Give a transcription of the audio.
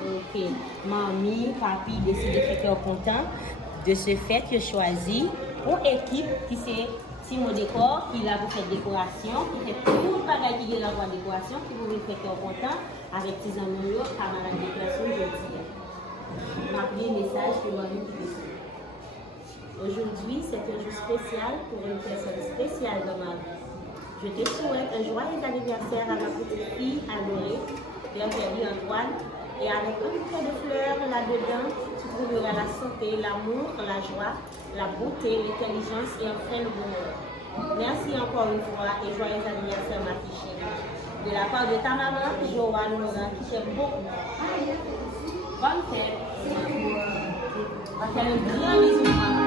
Ok, mamie, papi décidé de faire content. De ce fait, je choisis une équipe qui c'est Timo Décor, qui est là pour faire décoration, qui fait tout le bagage qui est là pour la décoration, qui vous faire content avec tes amis, camarades de décoration aujourd'hui. M'appeler message que mamie qui décide. Aujourd'hui, c'est un jour spécial pour une personne spéciale dans ma vie. Je te souhaite un joyeux anniversaire à ma petite fille adorée, Bienvenue Antoine. Et avec un bouquet de fleurs là-dedans, tu trouveras la santé, l'amour, la joie, la beauté, l'intelligence et enfin le bonheur. Merci encore une fois et joyeux anniversaire ma fille chérie. De la part de ta maman, Joanne Laurent, qui t'aime beaucoup. Bonne fête. On va faire un grand bisou.